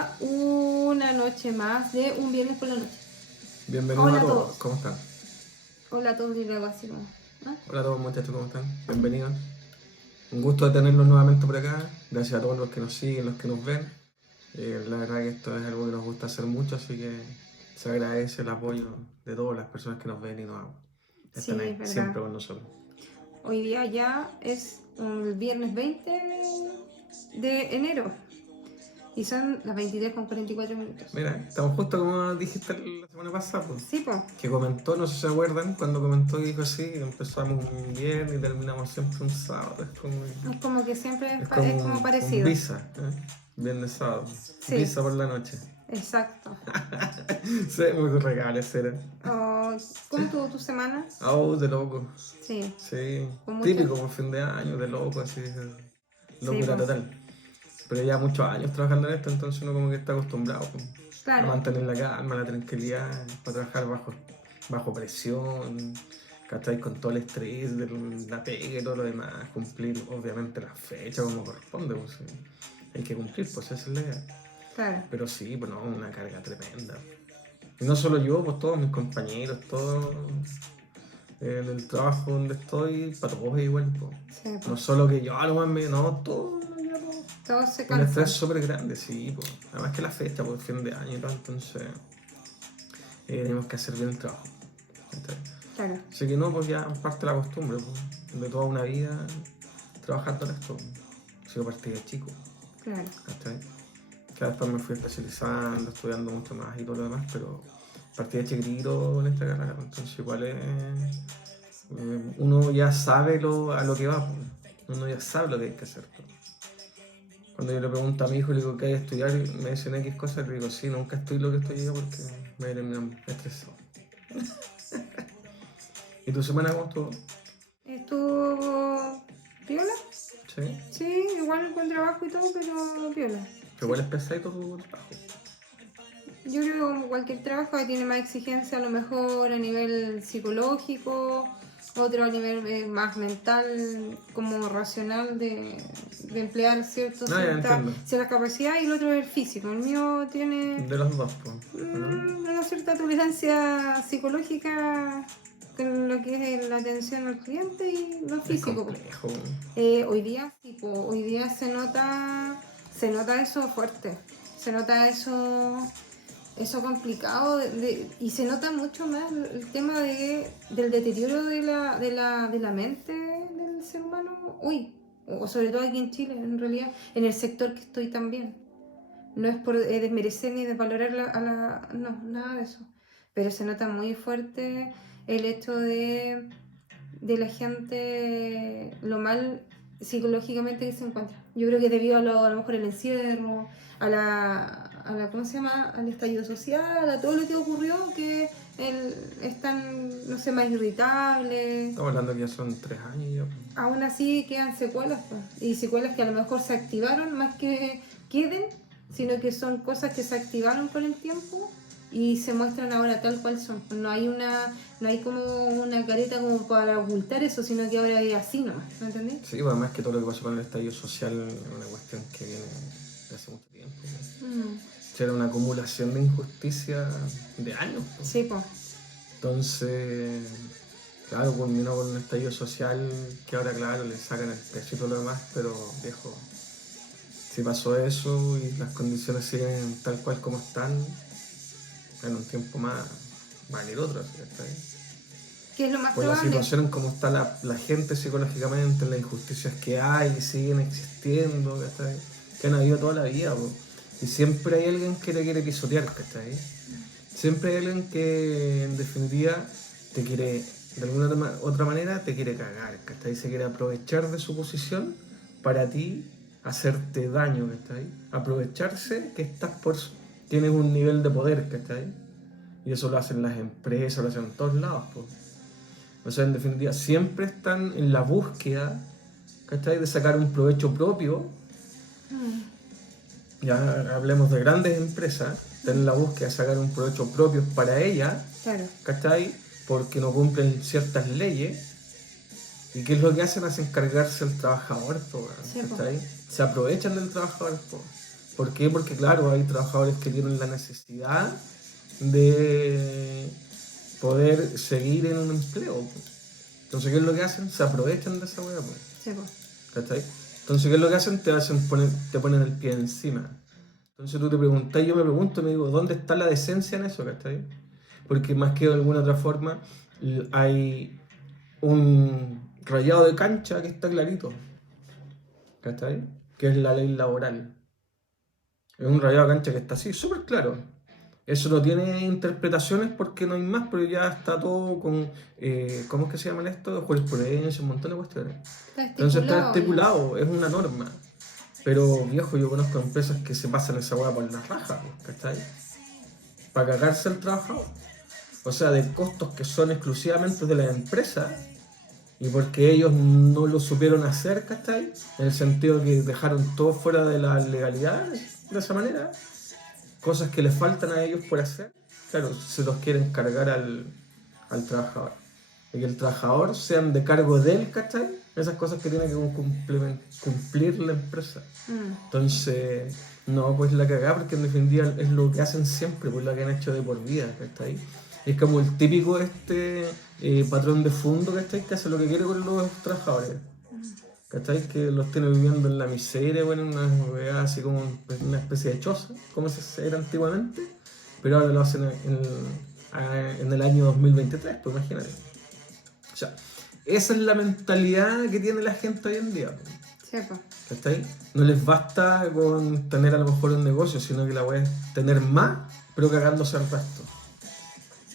a una noche más de un viernes por la noche. Bienvenidos Hola a a todos. todos. ¿Cómo están? Hola a todos y luego así como, ¿no? Hola a todos muchachos, ¿cómo están? Bienvenidos. Un gusto de tenerlos nuevamente por acá. Gracias a todos los que nos siguen, los que nos ven. La verdad que esto es algo que nos gusta hacer mucho, así que se agradece el apoyo de todas las personas que nos ven y nos Sí, están ahí es verdad. siempre con nosotros. Hoy día ya es el viernes 20 de enero y son las 23:44. Mira, estamos justo como dijiste la semana pasada, pues, Sí, pues. que comentó, no sé si se acuerdan, cuando comentó y dijo así, empezamos un viernes y terminamos siempre un sábado. Es como que siempre Es es como como un parecido. visa, ¿eh? Viernes sábado. Sí, Visa por la noche. exacto. Sí, muy regales era. Oh, ¿cómo estuvo tu semana? Oh, de loco. Sí, Sí, con mucha. típico por fin de año, de loco, así. Sí, Locura pues. total. Pero ya muchos años trabajando en esto, entonces uno como que está acostumbrado pues, a Claro. mantener la calma, la tranquilidad, para trabajar bajo presión, ¿cachai? Con todo el estrés de la pega y todo lo demás, cumplir obviamente la fecha como corresponde, pues, sí. Hay que cumplir, pues esa es la idea. Claro. Pero sí, pues no, una carga tremenda. Y no solo yo, pues todos mis compañeros, todos en el trabajo donde estoy, para todos es igual, pues. Sí, No pues. solo que yo, no más, no, todos, ya, pues. Todos se Un estrés cansan. súper grande, sí, pues. Además que la fecha, pues fin de año y todo, entonces tenemos que hacer bien el trabajo. ¿Cachai? Claro. Así que no, pues ya parte de la costumbre, pues, de toda una vida trabajando en esto. Sigo partí de chico, Claro. ¿cachai? Que después me fui especializando, estudiando mucho más y todo lo demás, pero partí de chiquitito en esta carrera, entonces igual uno ya sabe a lo que va, pues. Uno ya sabe lo que hay que hacer. Pues. Cuando yo le pregunto a mi hijo, le digo, ¿qué hay que estudiar? Y me dicen X cosas, le digo, sí, nunca estudio lo que estoy yo porque me terminan estresado. ¿Y tu semana cómo estuvo? ¿Estuvo piola? Sí, Sí, igual con trabajo y todo, pero piola. pero igual es pesadito tu trabajo. Yo creo que como cualquier trabajo que tiene más exigencia, a lo mejor a nivel psicológico, otro a nivel más mental, como racional, de emplear No, ya entiendo. cierta capacidad, y el otro es el físico. El mío tiene De los dos, pues, ¿no? una cierta tolerancia psicológica con lo que es la atención al cliente y lo Es físico. complejo. Hoy día, sí, hoy día se nota eso fuerte, se nota eso complicado y se nota mucho más el tema del deterioro de la mente del ser humano hoy, o sobre todo aquí en Chile, en realidad, en el sector que estoy también. No es por desmerecer ni desvalorar no, nada de eso, pero se nota muy fuerte el hecho de la gente, lo mal psicológicamente que se encuentra. Yo creo que debido a lo mejor el encierro, ¿cómo se llama? Al estallido social, a todo lo que ocurrió, que están, no sé, más irritables. Estamos hablando que ya son 3 años ya. Pues. Aún así quedan secuelas, pues, y secuelas que a lo mejor se activaron más que queden, sino que son cosas que se activaron con el tiempo y se muestran ahora tal cual son. No hay como una careta como para ocultar eso, sino que ahora es así nomás, ¿me entendés? Sí, pues además que todo lo que pasó con el estallido social es una cuestión que viene de hace mucho tiempo. Pues. Era una acumulación de injusticia de años. Pues. Sí, pues. Entonces, claro, culminó con un estallido social que ahora, claro, le sacan el pecho y todo lo demás, pero viejo, si pasó eso y las condiciones siguen tal cual como están, en un tiempo más va a venir otro, ¿sí? ¿Está bien? ¿Qué es lo más Por la probable? situación en cómo está la gente psicológicamente, las injusticias que hay y siguen existiendo, ¿está bien? Que han habido toda la vida, bro. Y siempre hay alguien que te quiere pisotear, ¿cachai? Siempre hay alguien que en definitiva te quiere, de alguna otra manera, te quiere cagar, ¿cachai? Se quiere aprovechar de su posición para ti hacerte daño, ¿cachai? Aprovecharse que tienes un nivel de poder, ¿cachai? Y eso lo hacen las empresas, lo hacen en todos lados, pues. O sea, en definitiva, siempre están en la búsqueda, ¿cachai? De sacar un provecho propio. Ya hablemos de grandes empresas, están en la búsqueda de sacar un provecho propio para ellas, Claro. ¿cachai? Porque no cumplen ciertas leyes. ¿Y qué es lo que hacen? Hacen cargarse al trabajador, Sí, ¿cachai? Se aprovechan del trabajador, ¿Por qué? Porque claro, hay trabajadores que tienen la necesidad de poder seguir en un empleo, pues. Entonces, ¿qué es lo que hacen? Se aprovechan de esa weá, pues. Sí, pues. ¿Cachai? Entonces, ¿qué es lo que hacen? Te ponen el pie encima. Entonces tú te preguntas, yo me pregunto, me digo, ¿dónde está la decencia en eso? ¿Cachai? Porque más que de alguna otra forma, hay un rayado de cancha que está clarito, ¿cachai? Que es la ley laboral. Es un rayado de cancha que está así, súper claro. Eso no tiene interpretaciones porque no hay más, pero ya está todo con, ¿cómo es que se llaman esto? Jurisprudencia, un montón de cuestiones. Está Entonces está estipulado ya. estipulado, es una norma. Pero viejo, yo conozco empresas que se pasan esa hueá por la raja, pues, ¿cachai? Para cagarse al trabajador. O sea, de costos que son exclusivamente de la empresa y porque ellos no lo supieron hacer, ¿cachai? En el sentido que dejaron todo fuera de la legalidad de esa manera. Cosas que les faltan a ellos por hacer, claro, se los quieren cargar al trabajador. Y que el trabajador sean de cargo de él, ¿cachai? Esas cosas que tiene que cumplir la empresa. Entonces, no, pues la cagada, porque en definitiva es lo que hacen siempre, pues lo que han hecho de por vida, ¿cachai? Es como el típico patrón de fondo, ¿cachai? Que hace lo que quiere con los trabajadores. ¿Cachai? Que los tiene viviendo en la miseria, bueno, en una weá así como una especie de choza, como se era antiguamente, pero ahora lo hacen en el año 2023, pues imagínate. O sea, esa es la mentalidad que tiene la gente hoy en día, pues. Sí, pues. ¿Cachai? No les basta con tener a lo mejor un negocio, sino que la weá es tener más, pero cagándose al resto.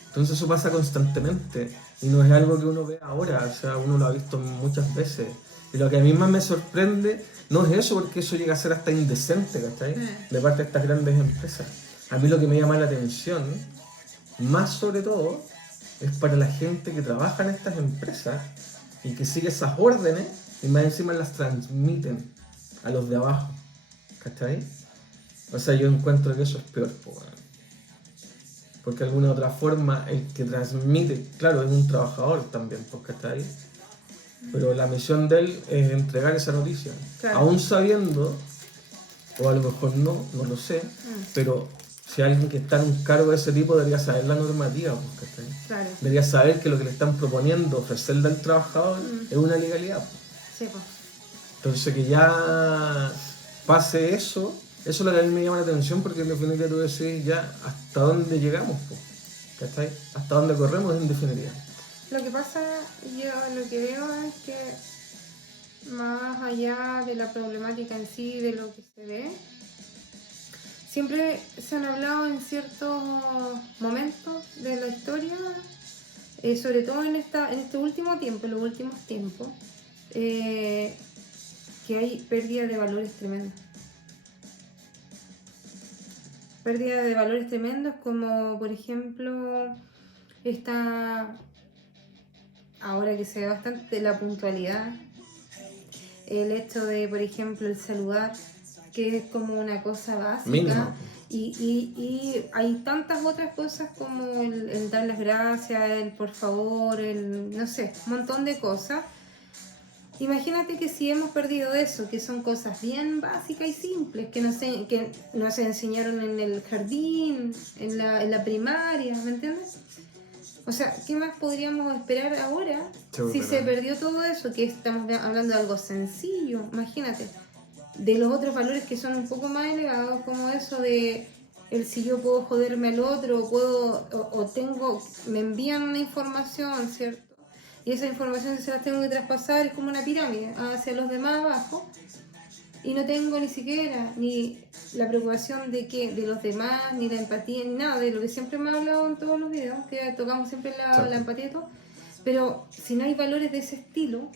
Entonces eso pasa constantemente y no es algo que uno ve ahora, o sea, uno lo ha visto muchas veces. Y lo que a mí más me sorprende no es eso, porque eso llega a ser hasta indecente, ¿cachai? De parte de estas grandes empresas. A mí lo que me llama la atención, más sobre todo, es para la gente que trabaja en estas empresas y que sigue esas órdenes y más encima las transmiten a los de abajo, ¿cachai? O sea, yo encuentro que eso es peor, pues, bueno. Porque de alguna otra forma el que transmite, claro, es un trabajador también, porque está ahí. Pero la misión de él es entregar esa noticia. Claro. Aún sabiendo, o a lo mejor no lo sé, pero si alguien que está en un cargo de ese tipo debería saber la normativa, porque está ahí. Claro. Debería saber que lo que le están proponiendo ofrecerle al trabajador es una legalidad. Sí, pues. Entonces que ya pase eso es lo que a mí me llama la atención, porque en definitiva tú decís ya hasta dónde llegamos, ¿cachai? Hasta dónde corremos en definitiva. Lo que pasa, yo lo que veo es que más allá de la problemática en sí, de lo que se ve, siempre se han hablado en ciertos momentos de la historia, sobre todo en este último tiempo, en los últimos tiempos, que hay pérdida de valores tremendos. Pérdida de valores tremendos, como por ejemplo ahora que se ve bastante la puntualidad, el hecho de, por ejemplo, el saludar, que es como una cosa básica. Mínimo. Y hay tantas otras cosas como el dar las gracias, el por favor, no sé, un montón de cosas. Imagínate que si hemos perdido eso, que son cosas bien básicas y simples, que nos enseñaron en el jardín, en la primaria, ¿me entiendes? O sea, ¿qué más podríamos esperar ahora si se perdió todo eso? Que estamos hablando de algo sencillo, imagínate. De los otros valores que son un poco más elevados, como eso de si yo puedo joderme al otro, me envían una información, ¿cierto? Y esa información se la tengo que traspasar, es como una pirámide, hacia los demás abajo. Y no tengo ni siquiera ni la preocupación de los demás, ni la empatía, ni nada, de lo que siempre me he hablado en todos los videos, que tocamos siempre la empatía y todo. Pero si no hay valores de ese estilo,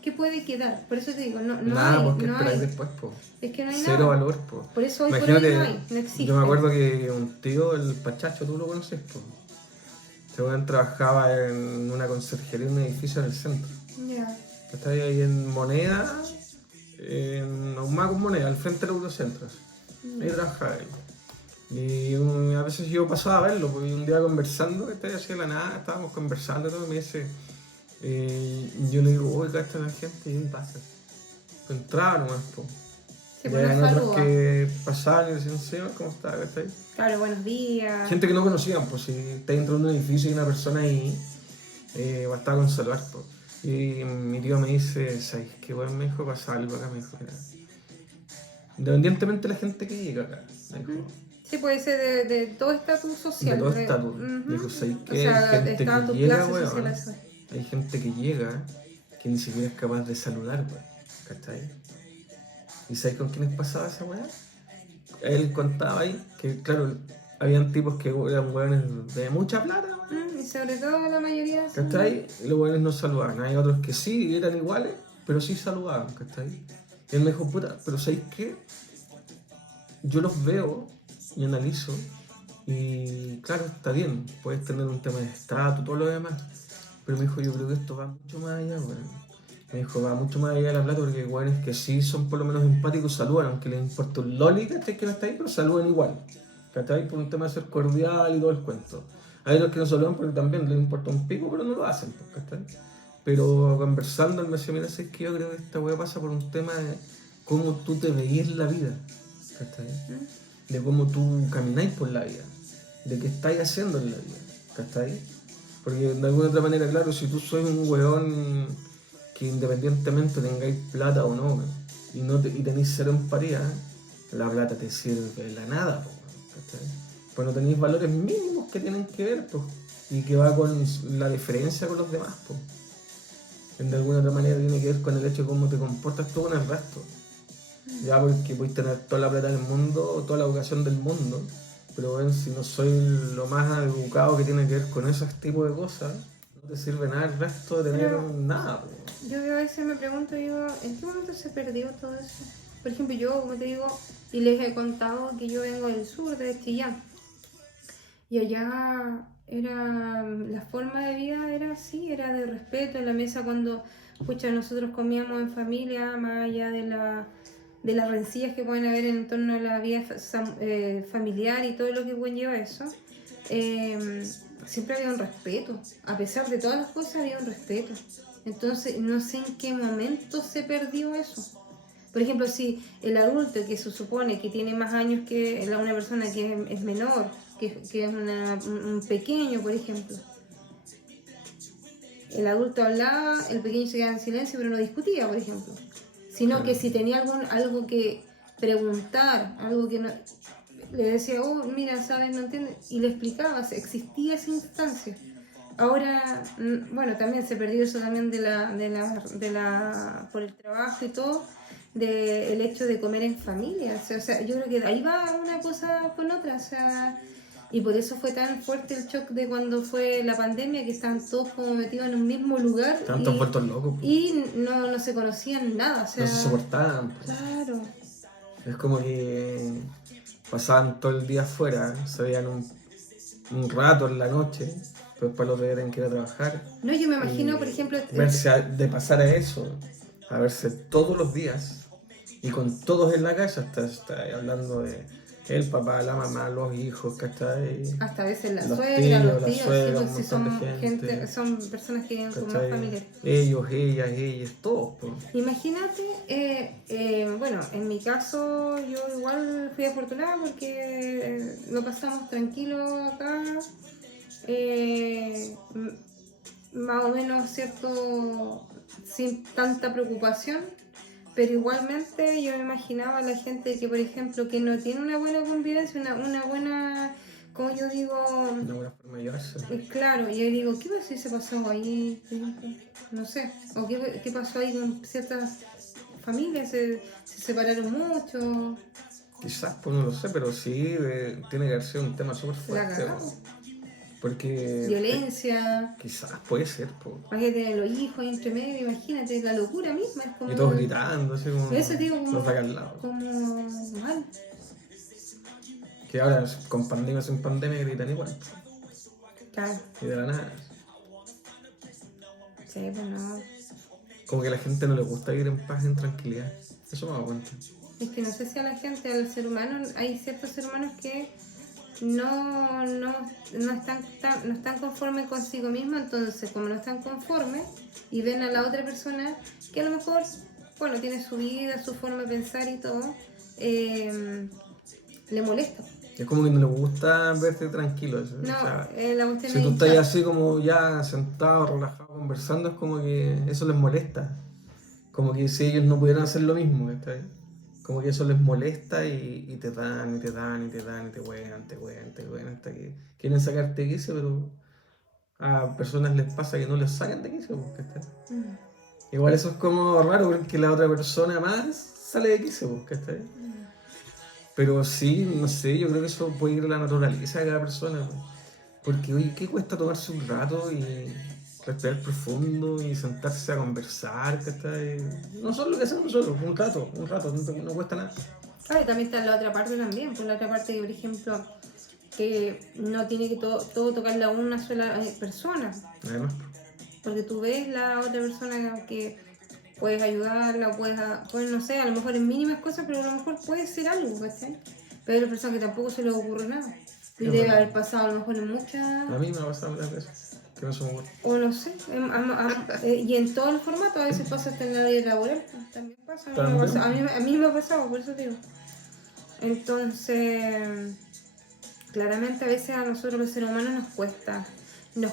¿qué puede quedar? Por eso te digo, no nada, hay. Porque no hay. Después, po. Es que no hay Cero nada. valor, po. Por eso hoy Imagínate, por hoy no hay, no existe. Yo me acuerdo que un tío, el Pachacho, tú lo conoces, po. Este weón trabajaba en una conserjería en un edificio en el centro. Ya. Está ahí en Moneda, en Ahumada con Moneda, al frente del Eurocentro. Ahí trabajaba él. Y a veces yo pasaba a verlo, porque un día conversando, así de la nada, estábamos conversando y todo, y me dice, yo le digo, oiga, esta es la gente, y ¿qué pasa? Pues entraba nomás, po. Sí, Y pues no había otros saluda. que pasaban y decían, señor, ¿cómo está? ¿Cachai? Claro, buenos días. Gente que no conocían, pues si está dentro de un edificio y una persona ahí, bastaba con saludar, pues. Y mi tío me dice, ¿sabes qué, weón? Me dijo, pasa algo acá, me dijo, mira. Independientemente de la gente que llega acá, me dijo, Sí, puede ser de todo estatus de social. todo estatus. Me Ujú. dijo, ¿sabes O qué? Hay sea, gente que está tu llega, clase social weón. eso. Hay gente que llega que ni siquiera es capaz de saludar, weón. ¿Cachai? ¿Y sabes con quiénes pasaba esa weá? Él contaba ahí que, claro, habían tipos que eran weones de mucha plata, weón. Y sobre todo la mayoría son... ¿Cachai? Y los weones no saludaban. Hay otros que sí eran iguales, pero sí saludaban, ¿cachai? Y él me dijo, puta, pero ¿sabéis qué? Yo los veo y analizo y claro, está bien, puedes tener un tema de estatus, todo lo demás, pero me dijo, yo creo que esto va mucho más allá, weón. Me dijo, va mucho más allá de la plata porque weones que sí son por lo menos empáticos saludan, aunque les importa un loli, ¿cachai? Que no está ahí, pero saludan igual, ¿cachai? Por un tema de ser cordial y todo el cuento. Hay otros que no saludan porque también les importa un pico, pero no lo hacen, pues, ¿cachai? Pero conversando, él me decía, mira, es que yo creo que esta weá pasa por un tema de cómo tú te veías la vida, ¿cachai? De cómo tú camináis por la vida, de qué estáis haciendo en la vida, ¿cachai? Porque de alguna otra manera, claro, si tú sois un weón que independientemente tengáis plata o no, y, no y tenéis cero empatía, la plata te sirve de la nada, po, ¿cachai? Pues no tenéis valores mínimos que tienen que ver, pues, y que va con la diferencia con los demás, pues. De alguna otra manera tiene que ver con el hecho de cómo te comportas tú con el resto. Ya porque puedes tener toda la plata del mundo, toda la educación del mundo, pero bueno, si no soy lo más educado que tiene que ver con esos tipos de cosas, no te sirve nada el resto de tener Pero nada. yo a veces me pregunto, digo, ¿en qué momento se perdió todo eso? Por ejemplo, yo, como te digo, y les he contado que yo vengo del sur, de Chillán, y allá era, la forma de vida era así, era de respeto en la mesa cuando, pucha, nosotros comíamos en familia, más allá de las rencillas que pueden haber en torno a la vida familiar y todo lo que conlleva eso. eh, Siempre había un respeto, a pesar de todas las cosas había un respeto. Entonces no sé en qué momento se perdió eso. Por ejemplo, si el adulto que se supone que tiene más años que una persona que es menor, que es un pequeño, por ejemplo, el adulto hablaba, el pequeño se quedaba en silencio pero no discutía, por ejemplo. Sino que Claro. si tenía algo que preguntar, algo que no, le decía, oh, mira, sabes, no entiendes, y le explicaba, existía esa instancia. Ahora, bueno, también se perdió eso también por el trabajo y todo, el hecho de comer en familia. O sea, yo creo que ahí va una cosa con otra, o sea, y por eso fue tan fuerte el shock de cuando fue la pandemia, que estaban todos como metidos en un mismo lugar Estaban todos vueltos locos, pues. y no se conocían nada, o No se sea, soportaban, pues. claro. Es como que pasaban todo el día afuera, se veían un rato en la noche, pero después los días tenían que ir a trabajar. No, yo me imagino, por Y ejemplo, de pasar a eso, a verse todos los días y con todos en la casa, está hablando de el papá, la mamá, los hijos, ¿cachai? hasta a veces la Los suegra, tíos, los la tíos, sí, suegra, pues un sí montón de son gente, son personas que viven con más ¿cachai? familiares. Ellos, ellas, todos, pues. Imagínate, bueno, en mi caso yo igual fui afortunada porque lo pasamos tranquilo acá, más o menos, ¿cierto? Sin tanta preocupación, pero igualmente yo me imaginaba a la gente que, por ejemplo, que no tiene una buena convivencia, una buena, como yo digo, Una buena forma de llevarse. claro, y yo digo, ¿qué pasó si se pasó ahí, por ejemplo? No sé, o qué pasó ahí con ciertas familias, se separaron mucho, Quizás, pues no lo sé, pero sí tiene que haber sido un tema súper la fuerte, cagamos. porque Violencia, quizás puede ser, pues. para que tener los hijos ahí entre medio, imagínate, la locura misma, es como... Y todos gritando, así como Eso digo, los de acá al lado. como mal. Que ahora con pandemia sin pandemia gritan igual. Claro, Y de la nada. sí, pues no. Como que a la gente no le gusta vivir en paz, en tranquilidad. Eso me da cuenta. Es que no sé si a la gente, al ser humano, hay ciertos seres humanos que no están conformes consigo mismo, entonces como no están conformes y ven a la otra persona que a lo mejor bueno, tiene su vida, su forma de pensar y todo, le molesta. Es como que no le gusta verte tranquilo. ¿Sí? No, O sea, la cuestión si es tú estás hinchar. así como ya sentado, relajado, conversando, es como que eso les molesta. Como que si ellos no pudieran hacer lo mismo, ¿cachai? Como que eso les molesta y te dan, y te dan, y te dan, y te huean, te huean, te huean, hasta que quieren sacarte de quicio, pero a personas les pasa que no les sacan de quicio, pues, ¿cachai? Mm. Igual eso es como raro porque la otra persona más sale de quicio, pues, ¿cachai? Pero sí, no sé, yo creo que eso puede ir a la naturaleza de cada persona, pues. Porque, oye, ¿qué cuesta tomarse un rato y respirar profundo y sentarse a conversar, ¿cachai? No solo lo que hacemos nosotros, un rato, no cuesta nada. Ah, y también está la otra parte también, pues la otra parte que, por ejemplo, que no tiene que todo tocarle a una sola persona, Además, porque tú ves la otra persona que puedes ayudarla, puedes, no sé, a lo mejor en mínimas cosas, pero a lo mejor puede ser algo, ¿cachai? Pero hay otra persona que tampoco se le ocurre nada. Y es debe verdad. haber pasado a lo mejor en muchas, A mí me ha pasado muchas veces, que no se me ocurre. o no sé, y en todos los formatos, a veces pasa hasta en la vida laboral, pues, también pasa, También, a mí me ha pasado, por eso digo. Entonces, claramente a veces a nosotros los seres humanos nos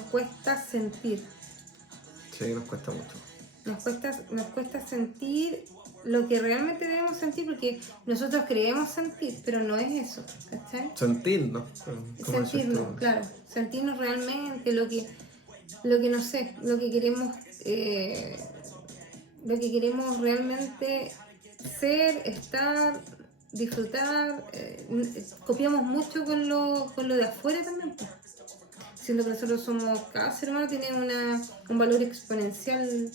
cuesta sentir, sí, nos cuesta mucho. nos cuesta sentir lo que realmente debemos sentir porque nosotros creemos sentir, pero no es eso, ¿cachai? Sentirnos, como dices tú. Sentirnos, claro, sentirnos realmente lo que no sé, lo que queremos realmente ser, estar, disfrutar, copiamos mucho con lo de afuera también, pues. Siendo que nosotros somos, cada ser humano tiene un valor exponencial,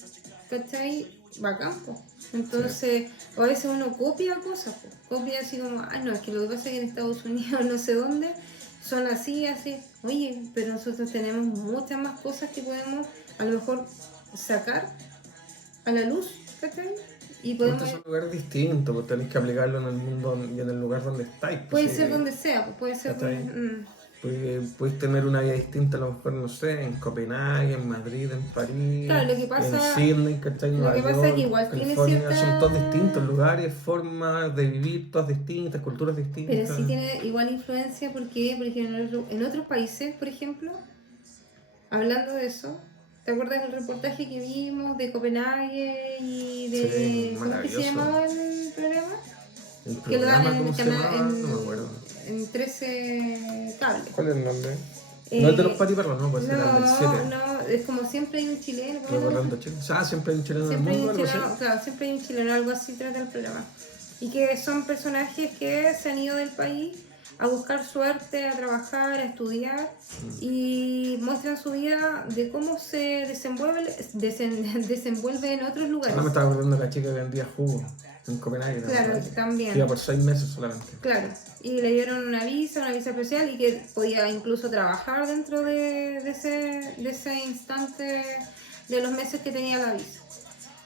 ¿cachai? Bacán, pues. Entonces, a veces uno copia cosas, pues. Copia así como, ah, no, es que lo que pasa es que en Estados Unidos, no sé dónde, son así, así. Oye, pero nosotros tenemos muchas más cosas que podemos a lo mejor sacar a la luz, ¿cachai? Y Este podemos, es un lugar distinto, pues tenéis que aplicarlo en el mundo y en el lugar donde estáis. Pues, puede sí, ser donde sea, pues, puede ser ¿cachai? donde... Puedes tener una vida distinta, a lo mejor, no sé, en Copenhague, en Madrid, en París, Claro, en Sydney, ¿cachai? lo Nueva que pasa es que York, igual tiene California, son todos cierta... distintos lugares, formas de vivir, todas distintas, culturas Pero distintas. sí tiene igual influencia porque, por ejemplo, en otros países, por ejemplo, hablando de eso, ¿te acuerdas del reportaje que vimos de Copenhague y Sí, de... ¿Cómo es que se maravilloso. llamaba el programa? El Que lo dan programa, en ¿cómo el se canal, llamaba? No me acuerdo. en 13 cable. ¿Cuál es el nombre? No es de los Eh, patiperros, no, pues era el del 7. no, es como siempre hay un chileno, ¿cómo se llama? Recordando Chile. Ah, siempre hay un chileno en el Siempre hay mundo, un algo así. chileno, claro, siempre hay un chileno, algo así trata el programa. Y que son personajes que se han ido del país a buscar suerte, a trabajar, a estudiar y muestran su vida de cómo se desenvuelve en otros lugares. Ahora me estaba acordando de la chica que vendía jugo en Copenhague. Claro, ¿No? también. Que iba por 6 meses solamente. Claro, y le dieron una visa especial y que podía incluso trabajar dentro de ese instante de los meses que tenía la visa.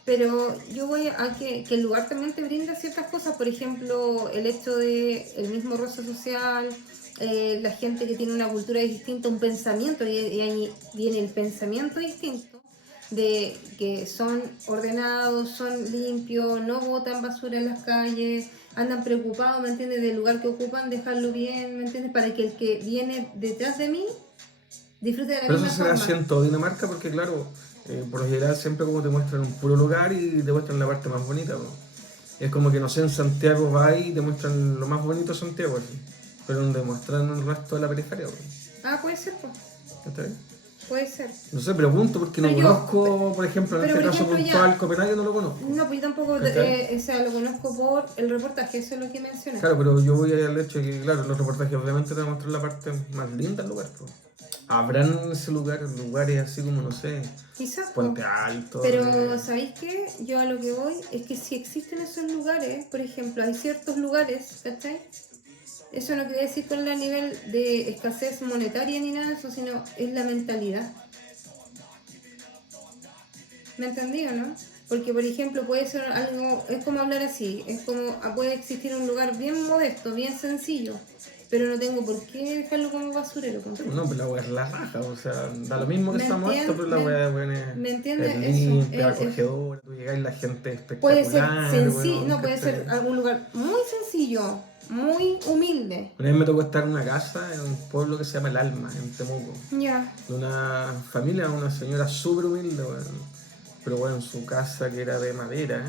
Pero yo voy a que el lugar también te brinda ciertas cosas, por ejemplo, el hecho de el mismo roce social, la gente que tiene una cultura distinta, un pensamiento, y ahí viene el pensamiento distinto, de que son ordenados, son limpios, no botan basura en las calles, andan preocupados, ¿me entiendes?, del lugar que ocupan, dejarlo bien, ¿me entiendes?, para que el que viene detrás de mí disfrute de la Pero eso misma se hace forma. en toda Dinamarca porque, claro, por lo general siempre como te muestran un puro lugar y te muestran la parte más bonita. ¿No? Es como que, no sé, en Santiago va y te muestran lo más bonito de Santiago, así, pero donde muestran el resto de la periferia. ¿No? Ah, puede ser, pues, ¿Está bien? puede ser. No sé, pregunto porque no Pero conozco, por ejemplo, en pero este por caso ejemplo, puntual, ya, Copenhague no lo conozco. no, pues yo tampoco, ¿Cachai? o sea, lo conozco por el reportaje, eso es lo que mencioné. Claro, pero yo voy al hecho de que, claro, los reportajes obviamente te van a mostrar la parte más linda del lugar. Pues. Habrán en ese lugar lugares así como, no sé, Quizás, pues. Puente Alto. Pero, ¿sabéis qué? Yo a lo que voy es que si existen esos lugares, por ejemplo, hay ciertos lugares, ¿cachai? Eso no quiere decir con el nivel de escasez monetaria ni nada de eso, sino es la mentalidad. ¿Me entendí o no? Porque, por ejemplo, puede ser algo, es como hablar así, es como, puede existir un lugar bien modesto, bien sencillo, pero no tengo por qué dejarlo como basurero. No, pero la weá es la raja, o sea, da lo mismo que ¿Me está muerto, pero la weá ¿Me es entiendes? limpia, Eso, acogedora, tú llegás y la gente es puede ser espectacular, sencillo, weón, no, puede ser ¿cachai? algún lugar muy sencillo, muy humilde. Una vez me tocó estar en una casa en un pueblo que se llama El Alma, en Temuco, Ya. de una familia, una señora súper humilde, weón, pero bueno, su casa que era de madera,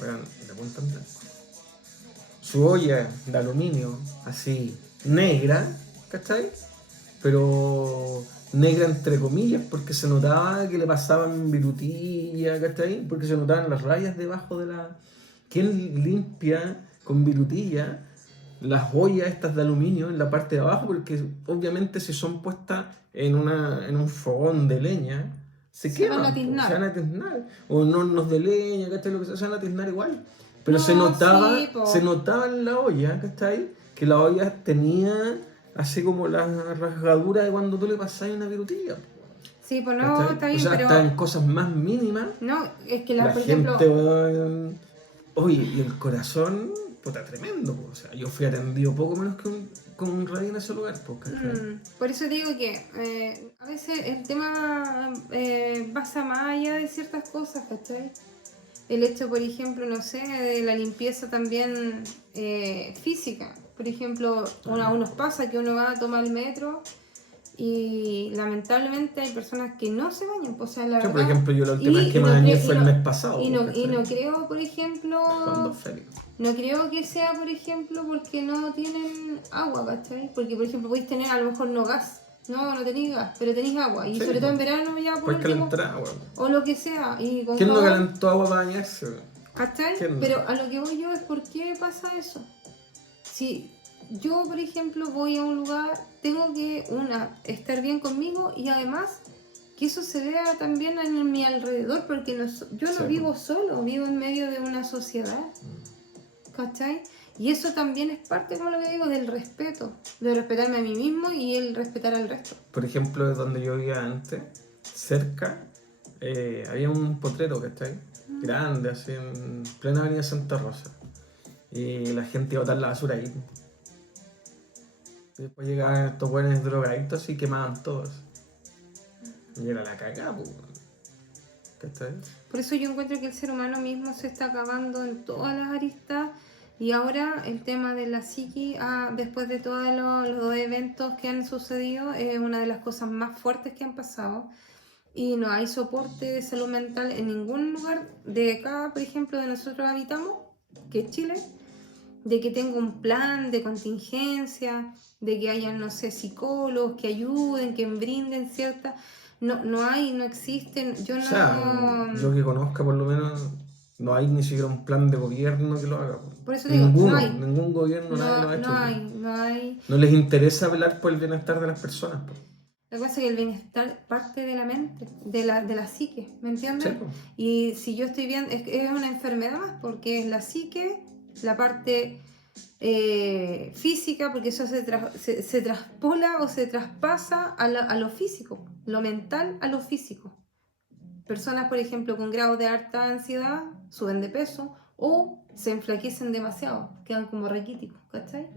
weón, de punta en blanco. Su olla de aluminio, así, negra, ¿cachai? Pero negra entre comillas, porque se notaba que le pasaban virutilla, ¿cachai? Porque se notaban las rayas debajo de la... ¿Quién limpia con virutilla las ollas estas de aluminio en la parte de abajo? Porque obviamente si son puestas en un fogón de leña, se Se van a queman, po, se van tiznar. a tiznar. O en hornos de leña, ¿cachai? Lo que sea, se van a tiznar igual. Pero No, sí, se po. notaba en la olla, ¿cachai? Que la olla tenía así como la rasgadura de cuando tú le pasas una virutilla, Sí, pues no, ¿cachai? está O bien, sea, pero hasta en cosas más mínimas, no, es que la por ejemplo, gente va... Oye, y el corazón, puta, tremendo, po. O sea, yo fui atendido poco menos que con un rey en ese lugar, pues, ¿cachai? por eso digo que a veces el tema pasa más allá de ciertas cosas, ¿cachai? El hecho, por ejemplo, no sé, de la limpieza también física. Por ejemplo, a unos pasa que uno va a tomar el metro y lamentablemente hay personas que no se bañan, pues, o sea, la Yo, por verdad. ejemplo, yo la última vez que me bañé fue el mes pasado, Y pues, no, y ¿cachai? no creo, por ejemplo, Cuando feria. no creo que sea, por ejemplo, porque no tienen agua, ¿cachai? Porque, por ejemplo, podéis tener a lo mejor no gas. No tenéis gas, pero tenéis agua. Y Sí, sobre todo en pues, verano ya por puedes último, calentar agua. o lo que sea. Y con ¿Quién no jabón, calentó agua para bañarse, weón? ¿cachai? ¿Quién no? Pero a lo que voy yo es por qué pasa eso. Si yo, por ejemplo, voy a un lugar, tengo que, estar bien conmigo y además que eso se vea también en mi alrededor, porque yo no Sí, vivo solo, vivo en medio de una sociedad, ¿cachai? Y eso también es parte, como lo que digo, del respeto, de respetarme a mí mismo y el respetar al resto. Por ejemplo, de donde yo vivía antes, cerca, había un potrero, ¿cachai? Grande, así en plena avenida Santa Rosa. Y la gente iba a botar la basura ahí. Y después llegaban estos buenos drogadictos y quemaban todos. Y era la cagada, pues. ¿Cachai? Por eso yo encuentro que el ser humano mismo se está acabando en todas las aristas y ahora el tema de la psiqui, después de todos los eventos que han sucedido, es una de las cosas más fuertes que han pasado y no hay soporte de salud mental en ningún lugar de acá, por ejemplo, de nosotros habitamos, que es Chile, de que tenga un plan de contingencia, de que haya, no sé, psicólogos que ayuden, que brinden ciertas... No hay, no existen, yo O sea, no... yo que conozca por lo menos, no hay ni siquiera un plan de gobierno que lo haga. Por eso digo, no hay. Ningún gobierno, nadie lo ha No hecho. hay, no hay. No les interesa velar por el bienestar de las personas. Po. Lo que pasa es que el bienestar parte de la mente, de la psique, ¿me entiendes? Sí, po. Y si yo estoy bien, es una enfermedad más, porque es la psique, la parte física, porque eso se traspola o se traspasa a lo físico, lo mental a lo físico. Personas, por ejemplo, con grados de alta ansiedad suben de peso o se enflaquecen demasiado, quedan como raquíticos, ¿cachai?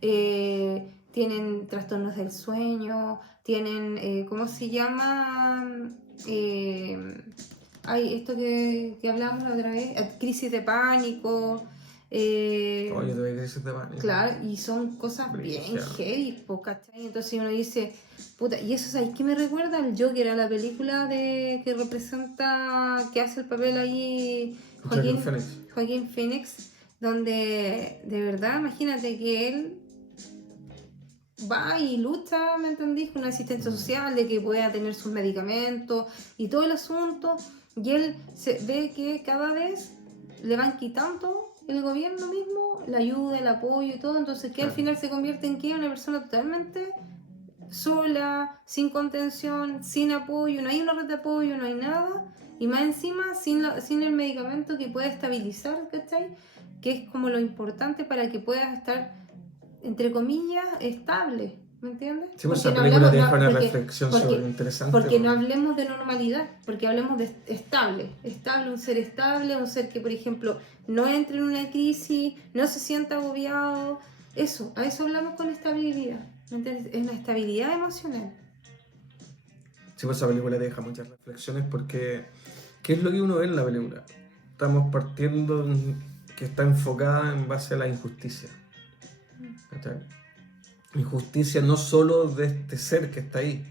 Tienen trastornos del sueño, tienen, ¿cómo se llama? Hay esto que hablábamos la otra vez, crisis de pánico. Oye, tuve crisis de pánico. Claro, y son cosas bien heavy, ¿cachai? Entonces uno dice, puta, y eso, ¿sabes qué me recuerda? El Joker, a la película que representa, que hace el papel ahí Joaquín Phoenix, donde de verdad, imagínate que él va y lucha, ¿me entendís? Con una asistencia social, de que pueda tener sus medicamentos y todo el asunto, y él se ve que cada vez le van quitando el gobierno mismo, la ayuda, el apoyo y todo, entonces que al final se convierte en que una persona totalmente sola, sin contención, sin apoyo, no hay una red de apoyo, no hay nada, y más encima sin el medicamento que pueda estabilizar, ¿cachai? Que es como lo importante para que puedas estar, entre comillas, estable, ¿me entiendes? Sí, pues esa película te deja una reflexión súper interesante. Porque no hablemos de normalidad, porque hablemos de estable, un ser que, por ejemplo, no entre en una crisis, no se sienta agobiado, Eso, a eso hablamos con estabilidad. ¿Me entiendes? Es una estabilidad emocional. Sí, pues esa película te deja muchas reflexiones porque ¿qué es lo que uno ve en la película? Estamos partiendo que está enfocada en base a la injusticia. ¿Cachai? Injusticia no solo de este ser que está ahí,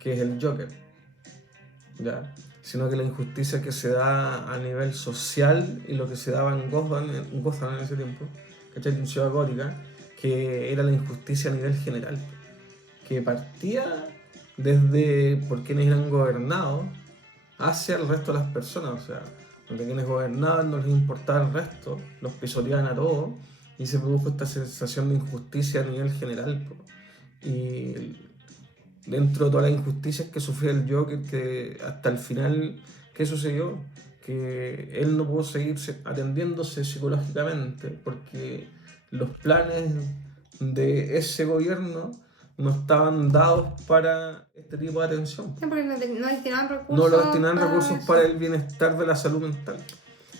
que es el Joker, ¿ya? Sino que la injusticia que se da a nivel social y lo que se daba en Gotham en ese tiempo, ¿cachai? En Ciudad Gótica, que era la injusticia a nivel general, que partía desde por quienes eran gobernados hacia el resto de las personas, o sea, donde quienes gobernaban no les importaba el resto, los pisoteaban a todos y se produjo esta sensación de injusticia a nivel general. Po. Y dentro de todas las injusticias que sufría el Joker, que hasta el final, ¿qué sucedió? Que él no pudo seguir atendiéndose psicológicamente porque los planes de ese gobierno no estaban dados para este tipo de atención. Sí, porque no destinaban recursos. No lo destinaban para recursos eso. para el bienestar de la salud mental.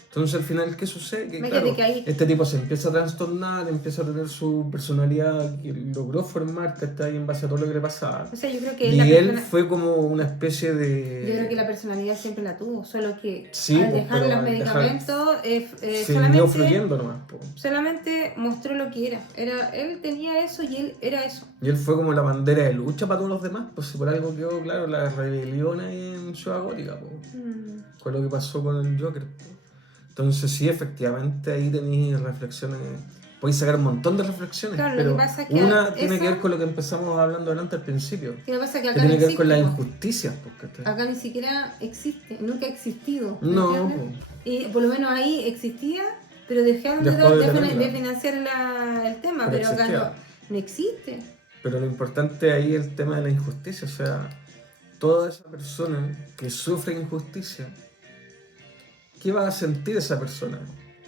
Entonces al final, ¿qué sucede? Que, Imagínate claro, que ahí- este tipo se empieza a trastornar, empieza a tener su personalidad que logró formar, que está ahí en base a todo lo que le pasaba. O sea, yo creo que Y la él persona, fue como una especie yo creo que de... la personalidad siempre la tuvo, solo que Sí, al pues, dejar pero los al dejar- medicamentos siguió fluyendo nomás. Po. solamente mostró lo que era. Él tenía eso y él era eso. Y él fue como la bandera de lucha para todos los demás, pues si por algo quedó claro la rebelión ahí en Ciudad Gótica, po. Con lo que pasó con el Joker. Po. Entonces sí, efectivamente ahí tenéis reflexiones, podéis sacar un montón de reflexiones, Claro, lo pero que pasa es que una tiene que esa- ver con lo que empezamos hablando delante al principio, Lo que pasa es que que acá tiene no que ver con las existe, po. injusticias. Porque Acá ni siquiera existe, nunca ha existido. ¿me no, entiendes? Y por lo menos ahí existía, pero dejaron Dejó de de tenerla. financiar el tema, Pero pero acá existía. no existe. Pero lo importante ahí es el tema de la injusticia, o sea, toda esa persona que sufre injusticia, ¿qué va a sentir esa persona?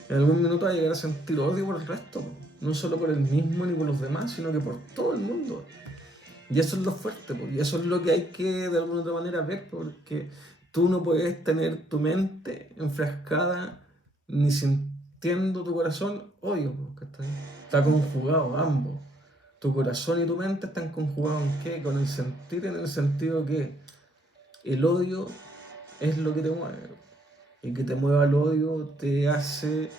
En algún minuto va a llegar a sentir odio por el resto, po. No solo por él mismo ni por los demás, sino que por todo el mundo. Y eso es lo fuerte, po. Y eso es lo que hay que de alguna otra manera ver, porque tú no puedes tener tu mente enfrascada ni sintiendo tu corazón odio, po, ¿cachai? Está conjugado ambos. Tu corazón y tu mente están conjugados ¿en qué? Con el sentir, en el sentido que el odio es lo que te mueve. Y que te mueva el odio te hace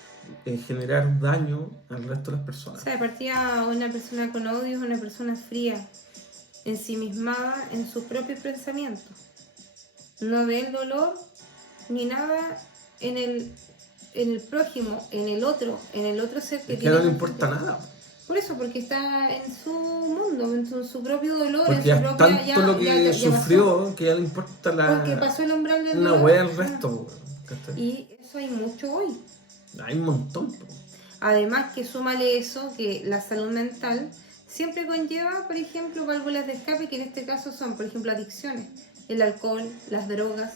generar daño al resto de las O personas. sea, de partida una persona con odio es una persona fría, ensimismada en sus propios pensamientos. No ve el dolor ni nada en el prójimo, en el otro ser que Es que tiene no le conflicto. importa nada. Por eso, porque está en su mundo, en su propio dolor, Porque en ya su es propia... tanto lo que sufrió que ya le importa Porque pasó el umbral del una dolor. wea al resto. ¿Cachai? Y eso hay mucho hoy. Hay un montón. Po. Además que súmale eso, que la salud mental siempre conlleva, por ejemplo, válvulas de escape, que en este caso son, por ejemplo, adicciones. El alcohol, las drogas,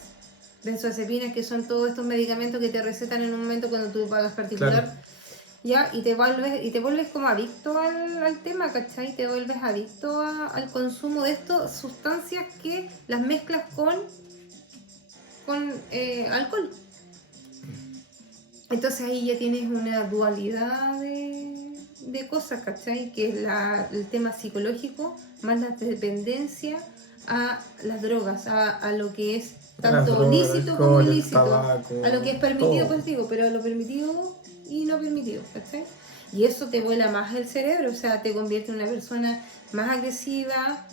benzodiazepinas, que son todos estos medicamentos que te recetan en un momento cuando tú pagas particular. Claro. Ya, y te vuelves como adicto al tema, ¿cachai? Te vuelves adicto al consumo de estas sustancias que las mezclas con alcohol. Entonces ahí ya tienes una dualidad de cosas, ¿cachai? Que es el tema psicológico más la dependencia a las drogas, a lo que es tanto drogas, lícito alcohol, como el ilícito, tabaco, a lo que es permitido, todo. pues digo, pero a lo permitido y no permitido, ¿cachai? Y eso te vuela más el cerebro, o sea, te convierte en una persona más agresiva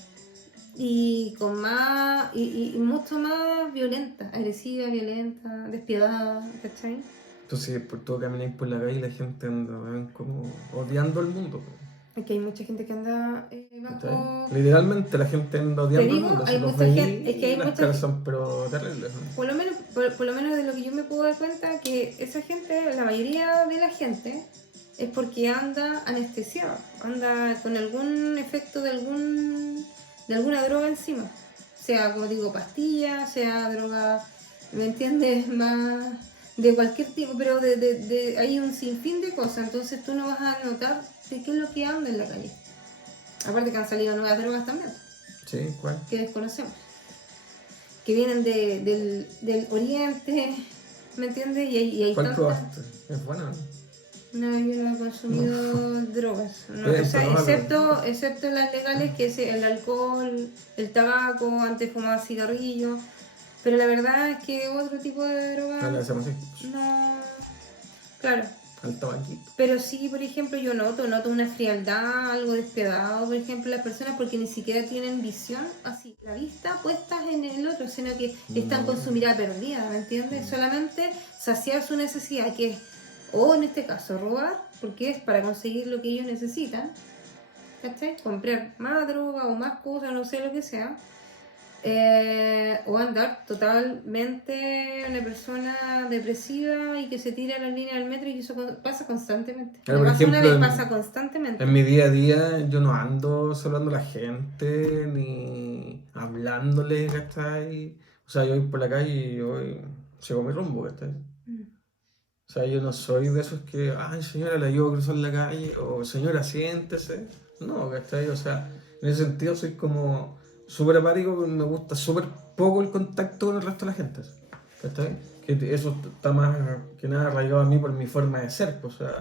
y con más y mucho más violenta, agresiva, violenta, despiadada, ¿cachai? Entonces, por todo camináis por la calle y la gente anda como odiando al mundo. Po. Es que hay mucha gente que anda ¿Cachai? bajo... Literalmente la gente anda odiando Te digo, al mundo. hay Si los mucha veis, gente- es que hay las mucha caras gen- son pero terribles. ¿No? Por lo menos de lo que yo me puedo dar cuenta, que esa gente, la mayoría de la gente, es porque anda anestesiada, anda con algún efecto de alguna droga encima. Sea, como digo, pastilla, sea droga, ¿me entiendes? Más de cualquier tipo, pero hay un sinfín de cosas, entonces tú no vas a notar de qué es lo que anda en la calle. Aparte que han salido nuevas drogas también, Sí, ¿cuál? que desconocemos, que vienen del oriente, ¿me entiendes? Y hay ¿Cuál tantas... probaste? Es buena, ¿no? No, yo no he consumido drogas. No, o Esto, sea, no, excepto las legales, que es el alcohol, el tabaco, antes fumaba cigarrillo. Pero la verdad es que otro tipo de no le droga, hacemos así, no. Claro. al tabaquito. Pero sí, por ejemplo, yo noto una frialdad, algo despiadado, por ejemplo, las personas porque ni siquiera tienen visión, así, la vista puesta en el otro, sino que están con su mirada perdida, ¿me entiendes? Solamente saciar su necesidad, que es, o en este caso, robar, porque es para conseguir lo que ellos necesitan, ¿cachai? Comprar más droga o más cosas, no sé lo que sea. O andar totalmente una persona depresiva y que se tira a la línea del metro, y eso pasa constantemente. Ahora, Me por pasa una ejemplo, vez, pasa constantemente. en mi día a día yo no ando saludando a la gente ni hablándole, ¿cachai? O sea, yo voy por la calle y yo voy, sigo mi rumbo, ¿cachai? O sea, yo no soy de esos que, ay señora, la llevo a cruzar la calle, o señora, siéntese. No, ¿cachai? O sea, en ese sentido soy como súper apático, me gusta súper poco el contacto con el resto de la gente, ¿cachai? Que eso está más que nada arraigado a mí por mi forma de ser, pues, o sea,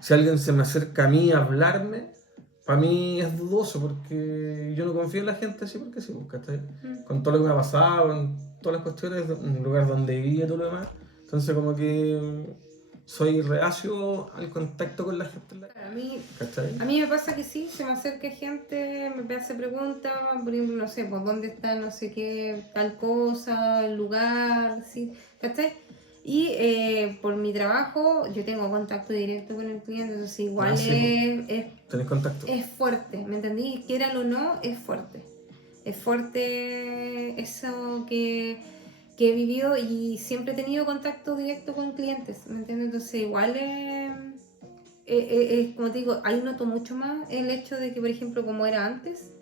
si alguien se me acerca a mí a hablarme, para mí es dudoso porque yo no confío en la gente así porque sí, pues, ¿cachai? Con todo lo que me ha pasado, con todas las cuestiones, un lugar donde viví y todo lo demás. Entonces como que soy reacio al contacto con la gente en la A mí, ¿cachai? a mí me pasa que sí, se me acerca gente, me hace preguntas, por ejemplo, no sé, pues dónde está no sé qué, tal cosa, el lugar, sí, ¿cachai? Y por mi trabajo yo tengo contacto directo con el cliente, entonces igual sí, ¿tenés contacto? es fuerte, ¿me entendí? Quieran o no, es fuerte. Es fuerte eso que he vivido y siempre he tenido contacto directo con clientes, ¿me entiendes? Entonces igual como te digo, ahí noto mucho más el hecho de que, por ejemplo, como era antes,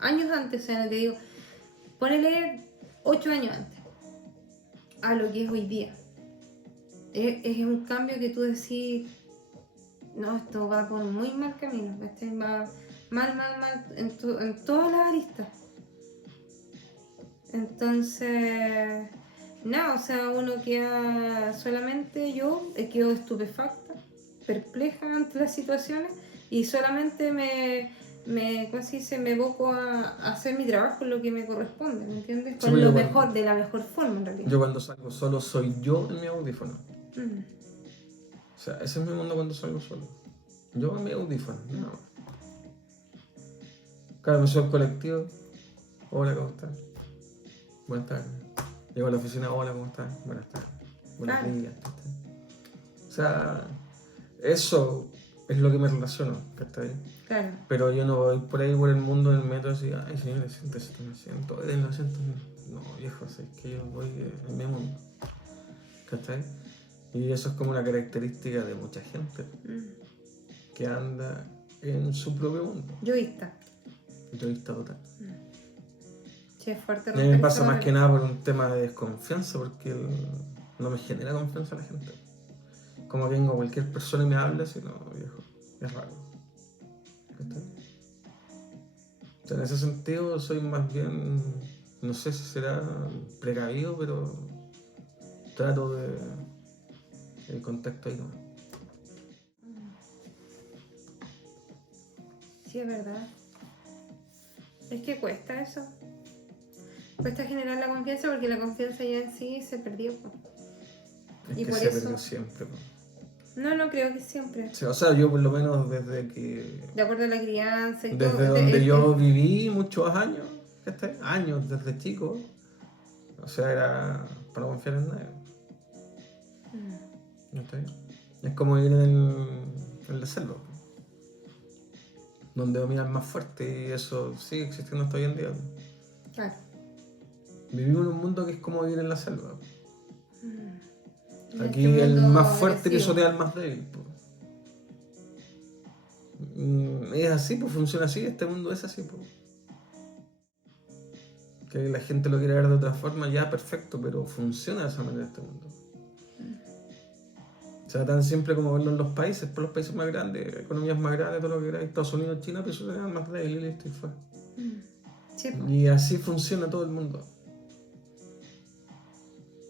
años antes, o sea, no te digo, ponele 8 años antes, a lo que es hoy día. Es un cambio que tú decís, no, esto va por muy mal camino, va mal en todas las aristas. Entonces, nada, o sea, uno queda solamente, yo quedo estupefacta, perpleja ante las situaciones y solamente ¿cómo se dice? Me evoco a hacer mi trabajo, lo que me corresponde, ¿me entiendes? Sí, Con pues lo yo mejor, de la mejor forma en realidad. yo cuando salgo solo soy yo en mi audífono. Mm. O sea, ese es mi mundo cuando salgo solo. Yo en mi audífono, no. Claro, me subo al colectivo. Hola, ¿cómo estás? Buenas tardes. Llego a la oficina, hola, ¿cómo estás? Buenas tardes. Buenos Claro. días. ¿cachai? O sea, eso es lo que me relaciono, ¿cachai? Claro. Pero yo no voy por ahí por el mundo del metro así, ay señores, siéntese en el asiento, den el asiento. No, viejo, es que yo voy en mi mundo, ¿cachai? Y eso es como una característica de mucha gente que anda en su propio mundo. Yoísta. Egoísta total. Sí, es fuerte Y a mí me pasa más que nada por un tema de desconfianza, porque no me genera confianza la gente. Como que vengo a cualquier persona y me habla así, no, viejo, es raro. ¿Cachai? O sea, en ese sentido soy más bien, no sé si será precavido, pero trato de el contacto ahí nomás. Sí, es verdad. Es que cuesta eso. Cuesta generar la confianza porque la confianza ya en sí se perdió. Es Y que por se eso. perdió siempre. No creo que siempre. O sea, yo por lo menos desde que... De acuerdo a la crianza y todo. Desde donde yo viví muchos años, ¿cachai? Años desde chico. O sea, era para no confiar en nadie. ¿Cachai? Es como ir en la selva, donde domina el más fuerte y eso sigue existiendo hasta hoy en día. Claro. Vivimos en un mundo que es como vivir en la selva. En Aquí este el mundo más fuerte agresivo. pisotea al más débil. Es así, pues funciona así, este mundo es así. Pues. Que la gente lo quiere ver de otra forma, ya perfecto, pero funciona de esa manera este mundo. O sea, tan simple como verlo en los países, por los países más grandes, economías más grandes, todo lo que queráis, Estados Unidos, China, pisotean al más débil y listo y fue. Sí, pues. Y así funciona todo el mundo.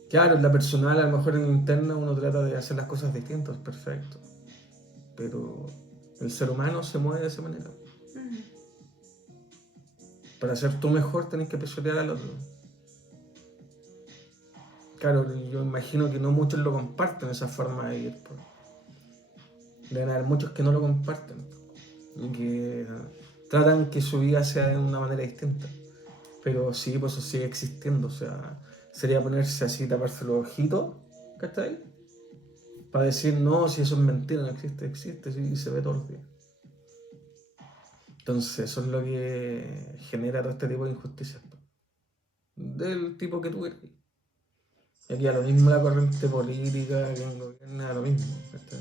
Claro, en la personal, a lo mejor en la interna uno trata de hacer las cosas distintas, perfecto. pero el ser humano se mueve de esa manera. Para ser tú mejor tenés que pisotear al otro. Claro, yo imagino que no muchos lo comparten, esa forma de vivir. Pues. Deben haber muchos que no lo comparten y que tratan que su vida sea de una manera distinta. Pero sí, pues eso sigue existiendo. O sea, sería ponerse así, taparse los ojitos, ¿cachai? Para decir, no, si eso es mentira, no existe, existe, sí, y se ve todos los días. Entonces, eso es lo que genera todo este tipo de injusticias. Pues. Del tipo que tú eres. Y aquí a lo mismo la corriente política que gobierna, a lo mismo, ¿cachai?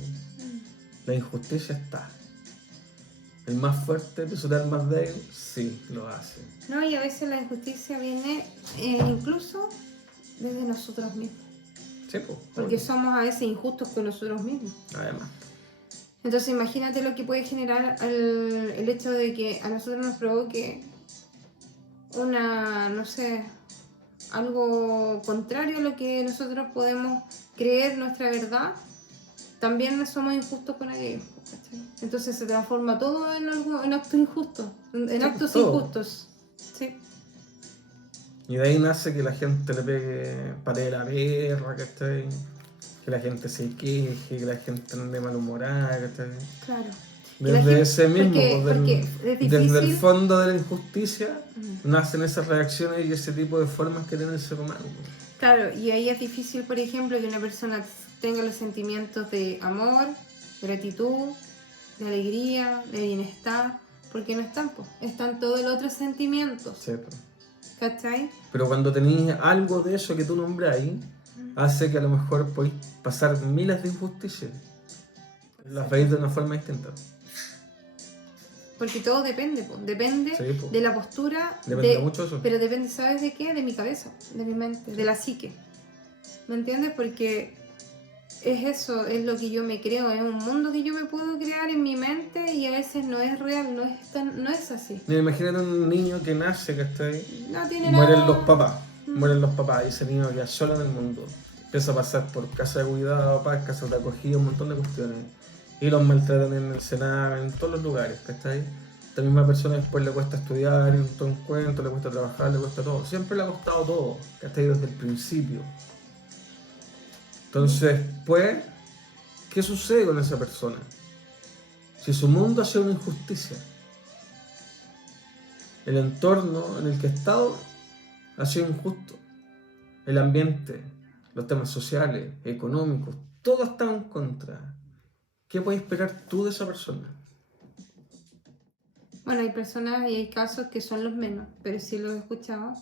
La injusticia está. El más fuerte pisotea al más débil, sí, lo hace. No, y a veces la injusticia viene incluso desde nosotros mismos. Sí, pues. Porque somos a veces injustos con nosotros mismos. Además. Entonces imagínate lo que puede generar el hecho de que a nosotros nos provoque una, no sé, algo contrario a lo que nosotros podemos creer nuestra verdad. También somos injustos con aquellos. ¿Cachai? Entonces se transforma todo en actos injustos, en actos todo. injustos. Sí. Y de ahí nace que la gente le pegue, patee la perra, ¿cachai? Que la gente se queje, que la gente ande malhumorada, ¿cachai? Claro. Desde ese mismo, porque es difícil. desde el fondo de la injusticia, nacen esas reacciones y ese tipo de formas que tiene el ser humano. Claro, y ahí es difícil, por ejemplo, que una persona tenga los sentimientos de amor, gratitud, de alegría, de bienestar, porque no están, pues, están todos los otros sentimientos. Sí, pues. ¿Cachai? Pero cuando tenéis algo de eso que tú nombras ahí, hace que a lo mejor podéis pasar miles de injusticias. Las veis de una forma distinta. Porque todo depende, pues. Depende Sí, pues. de la postura. Depende mucho de eso. Pero depende, ¿sabes de qué? De mi cabeza, de mi mente, de la psique. ¿Me entiendes? Porque es eso, es lo que yo me creo, es un mundo que yo me puedo crear en mi mente y a veces no es real, no es así. Mira, imagínate un niño que nace, ¿cachai? No tiene Mueren nada. los papás, mueren los papás y ese niño queda solo en el mundo. Empieza a pasar por casa de cuidado, casas de acogida, un montón de cuestiones. Y los maltratan en el Sename, en todos los lugares, ¿cachai? Esta misma persona después le cuesta estudiar, en todo un cuento, le cuesta trabajar, le cuesta todo. Siempre le ha costado todo, ¿cachai? Desde el principio. Entonces, pues, ¿qué sucede con esa persona? Si su mundo ha sido una injusticia, el entorno en el que ha estado ha sido injusto, el ambiente, los temas sociales, económicos, todo está en contra. ¿Qué puedes esperar tú de esa persona? Bueno, hay personas y hay casos que son los menos, pero sí lo he escuchado,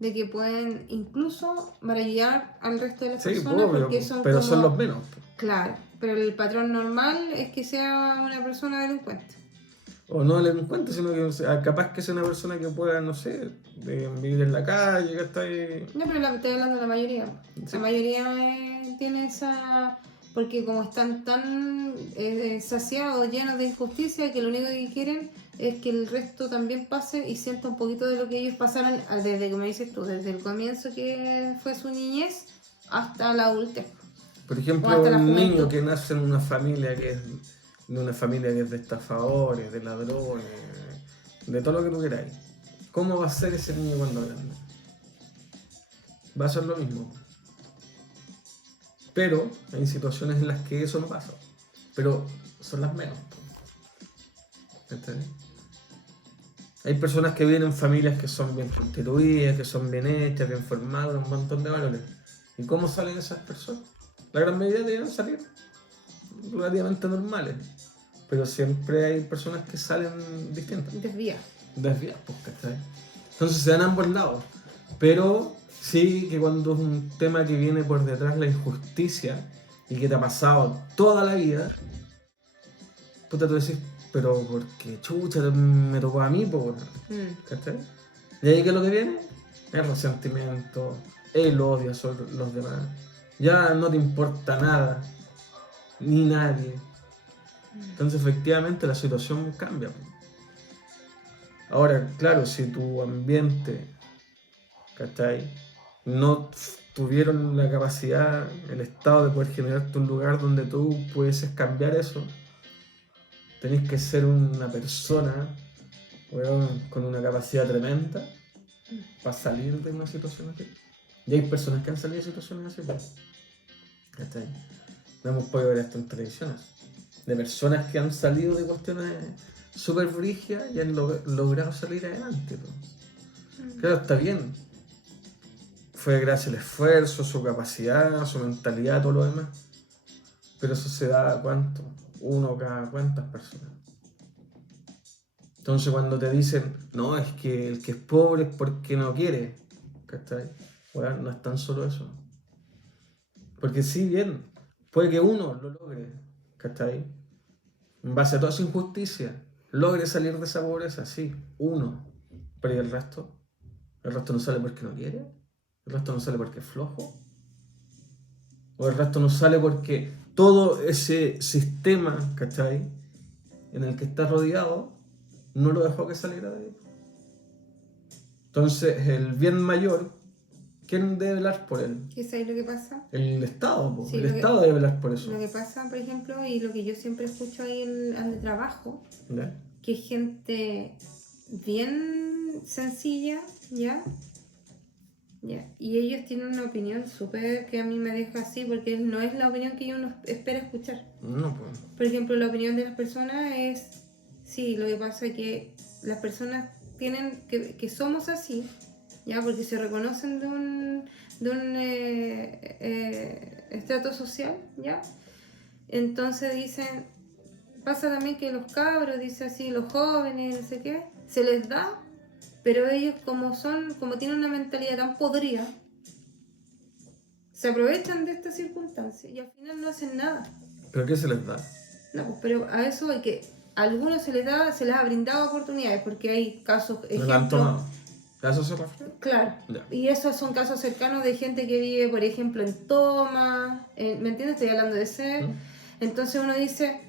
de que pueden incluso maravillar al resto de las personas, obvio, porque son pero como... son los menos. Claro, pero el patrón normal es que sea una persona delincuente. O no delincuente, sino que capaz que sea una persona que pueda, no sé, vivir en la calle, que está ahí. No, pero estoy hablando de la mayoría. Sí. La mayoría tiene esa... Porque como están tan saciados, llenos de injusticia, que lo único que quieren es que el resto también pase y sienta un poquito de lo que ellos pasaron desde, como dices tú, desde el comienzo que fue su niñez hasta la adultez. Por ejemplo, un niño que nace en una familia que es de estafadores, de ladrones, de todo lo que tú queráis. ¿Cómo va a ser ese niño cuando grande? Va a ser lo mismo. Pero hay situaciones en las que eso no pasa. Pero son las menos. ¿Entendés? Hay personas que viven en familias que son bien constituidas, que son bien hechas, bien formadas, un montón de valores. ¿Y cómo salen esas personas? La gran mayoría deben salir relativamente normales. Pero siempre hay personas que salen distintas. Desvías, pues, ¿cachai? Entonces se dan a ambos lados. Pero sí que cuando es un tema que viene por detrás la injusticia y que te ha pasado toda la vida, puta, tú decís, pero porque chucha me tocó a mí, pues, ¿cachai? Y ahí que lo que viene es el resentimiento, el odio sobre los demás. Ya no te importa nada, ni nadie. Entonces efectivamente la situación cambia. Ahora, claro, si tu ambiente, ¿cachai?, no tuvieron la capacidad, el estado de poder generarte un lugar donde tú pudieses cambiar eso, Tenés que ser una persona, weón, con una capacidad tremenda para salir de una situación así. Y hay personas que han salido de situaciones así, pues. ¿Cachai? No hemos podido ver esto en televisiones. De personas que han salido de cuestiones súper brígidas y han logrado salir adelante, pues. Claro, está bien. Fue gracias al esfuerzo, su capacidad, su mentalidad, todo lo demás. Pero eso se da a cuánto, uno cada cuántas personas. Entonces cuando te dicen, no, es que el que es pobre es porque no quiere, ¿cachai? Bueno, no es tan solo eso. Porque si bien puede que uno lo logre, ¿cachai? En base a toda su injusticia, logre salir de esa pobreza, sí, uno. Pero ¿y el resto? ¿El resto no sale porque no quiere? ¿El resto no sale porque es flojo? ¿O el resto no sale porque todo ese sistema, ¿cachai? En el que está rodeado, no lo dejó que saliera de ahí? Entonces, el bien mayor, ¿quién debe velar por él? ¿Qué es ahí lo que pasa? El Estado, po. Sí, El Estado debe velar por eso. Lo que pasa, por ejemplo, y lo que yo siempre escucho ahí en el trabajo, ¿Ya? que es gente bien sencilla, ¿ya? ¿Ya? Y ellos tienen una opinión súper que a mí me deja así, porque no es la opinión que uno espera escuchar. No, pues. Por ejemplo, la opinión de las personas es, sí, lo que pasa es que las personas tienen que somos así, ¿ya? Porque se reconocen de un estrato social, ¿ya? Entonces dicen, pasa también que los cabros, dice así, los jóvenes, no sé qué, se les da, pero ellos como tienen una mentalidad tan podrida, se aprovechan de esta circunstancia y al final no hacen nada. ¿Pero qué se les da? No, pues, pero a eso hay que, a algunos se les ha brindado oportunidades, porque hay casos, ¿No la han ejemplos, tomado? ¿A eso se refiere? claro, Ya. y esos son casos cercanos de gente que vive, por ejemplo, en Toma, ¿me entiendes? Estoy hablando de ese. ¿Mm? Entonces uno dice,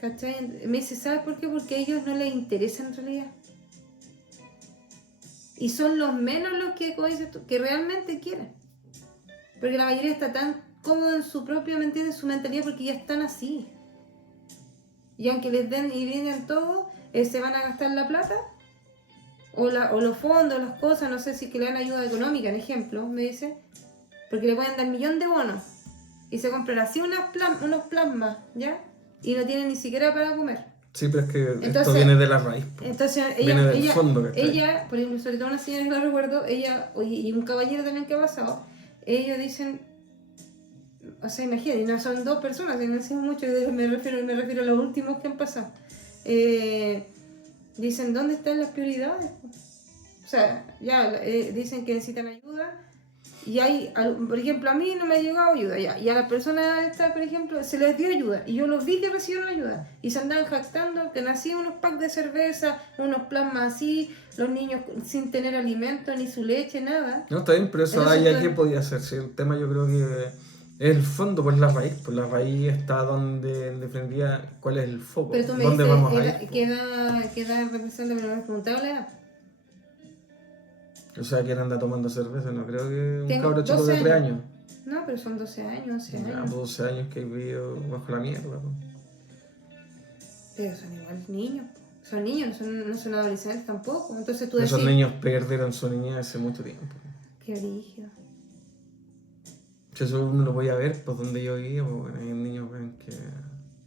¿cachai? Me dice, ¿sabes por qué? Porque a ellos no les interesa en realidad. Y son los menos los que, como dices tú, que realmente quieren. Porque la mayoría está tan cómodo en su propio, ¿me entiendes? Su mentalidad, porque ya están así. Y aunque les den y brinden todo, se van a gastar la plata, o los fondos, las cosas, no sé si que le dan ayuda económica, en ejemplo, me dice, porque le pueden dar 1.000.000 de bonos, y se compran así unos plasmas, ¿ya? Y no tienen ni siquiera para comer. Sí, pero es que Entonces, esto viene de la raíz. Po. Entonces Viene del fondo que está ahí. ella, por ejemplo, sobre todo una señora que no recuerdo, ella, y un caballero también que ha pasado, ellos dicen, o sea, imagínate, no son dos personas, no decimos mucho, me refiero a los últimos que han pasado. Dicen, ¿dónde están las prioridades? O sea, ya dicen que necesitan ayuda, y hay, por ejemplo, a mí no me ha llegado ayuda, ya, y a las personas esta, por ejemplo, se les dio ayuda, y yo los vi que recibieron ayuda, y se andaban jactando que nacían unos packs de cerveza, unos plasmas así, los niños sin tener alimento, ni su leche, nada. No, está bien, pero eso ya ¿qué podía hacer? Si el tema yo creo que es el fondo, pues la raíz. Pues la raíz está donde, en definitiva, cuál es el foco. Pero tú me ¿Dónde dices, vamos a ir? queda representante, pero me has preguntado la edad. O sea, ¿quién anda tomando cerveza? No creo que un Tengo cabro chico 12 de 3 años. No, pero son 12 años, 11 Ya, años. 12 años que he vivido bajo la mierda. Pues. Pero son igual niños. Son niños, no son adolescentes tampoco. Entonces tú decís... Esos niños perdieron su niñez hace mucho tiempo. Qué brígido. Si eso uno lo voy a ver, pues donde yo vivo, bueno, hay niños que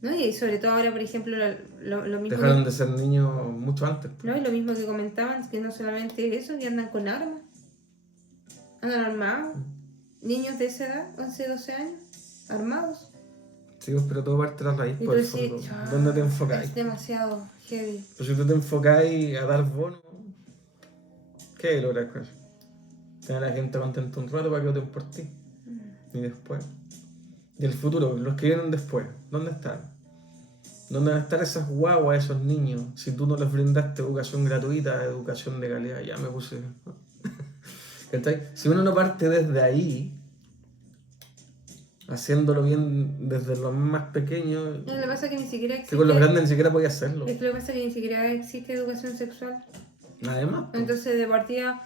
No, y sobre todo ahora, por ejemplo, lo mismo... dejaron de ser niños mucho antes. Pues. No, y lo mismo que comentaban, que no solamente eso, que andan con armas. Andan armados. Niños de esa edad, 11, 12 años, armados. Sí, pues, pero todo parte de la raíz, Y por tú el decís, fondo. ¿Dónde te enfocáis? es demasiado heavy. Pues si tú te enfocáis a dar bonos, ¿qué logras con eso? Tener a la gente contenta un rato para que voten por ti. Y después. Y el futuro, los que vienen después, ¿dónde están? ¿Dónde van a estar esas guaguas, esos niños? Si tú no les brindaste educación gratuita, educación de calidad, ya me puse. ¿Cachai? Si uno no parte desde ahí, haciéndolo bien desde los más pequeños, No, lo que pasa es que ni siquiera existe... que con los grandes ni siquiera podía hacerlo. Es que lo que pasa es que ni siquiera existe educación sexual. Además, pues. Entonces, de partida,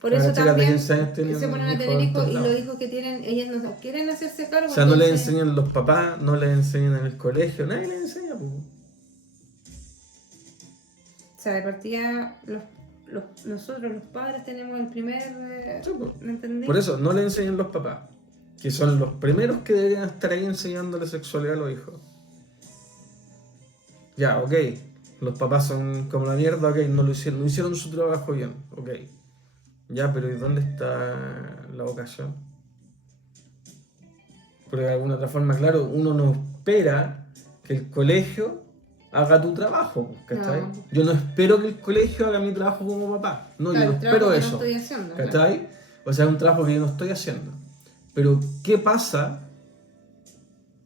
por Las eso chicas de también 15 años tienen se ponen a hijos tener en hijos todos y lados. los hijos que tienen, ellas no quieren hacerse cargo. O sea, no les entonces- enseñan los papás, no les enseñan en el colegio, nadie les enseña, pues. sea, de partida nosotros los padres tenemos el primer... Sí, po. ¿Me entendí? Por eso, no le enseñan los papás, que son los primeros que deberían estar ahí enseñándole sexualidad a los hijos. Ya, ok, los papás son como la mierda, ok, no hicieron su trabajo bien, ok. Ya, pero ¿y dónde está la vocación? Porque de alguna otra forma, claro, uno no espera que el colegio haga tu trabajo, ¿cachai? No. Yo no espero que el colegio haga mi trabajo como papá. No, Claro, yo no el trabajo espero que eso. no estoy haciendo, ¿Cachai? O sea, es un trabajo que yo no estoy haciendo. Pero, ¿qué pasa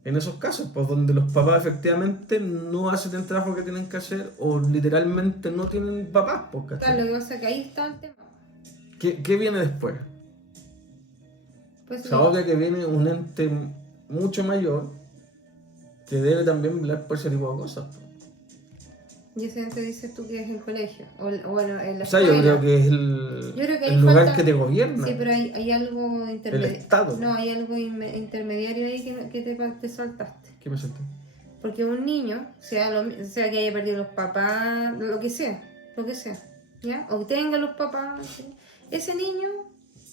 en esos casos? Pues donde los papás efectivamente no hacen el trabajo que tienen que hacer o literalmente no tienen papás, pues, Claro, ¿cachai? lo que pasa es que ahí está el tema. ¿Qué viene después? Pues O sea, obvio que viene un ente mucho mayor que debe también velar por ese tipo de cosas. y ese ente dices tú que es el colegio, o bueno, en la O sea, yo escuela. creo que es Yo creo que ahí el lugar falta- que te gobierna. Sí, pero hay algo El intermediario. Estado. No, hay algo intermediario ahí que te saltaste. ¿Qué me salté? Porque un niño, sea que haya perdido los papás, lo que sea, ¿ya? O tenga los papás, ¿sí? Ese niño,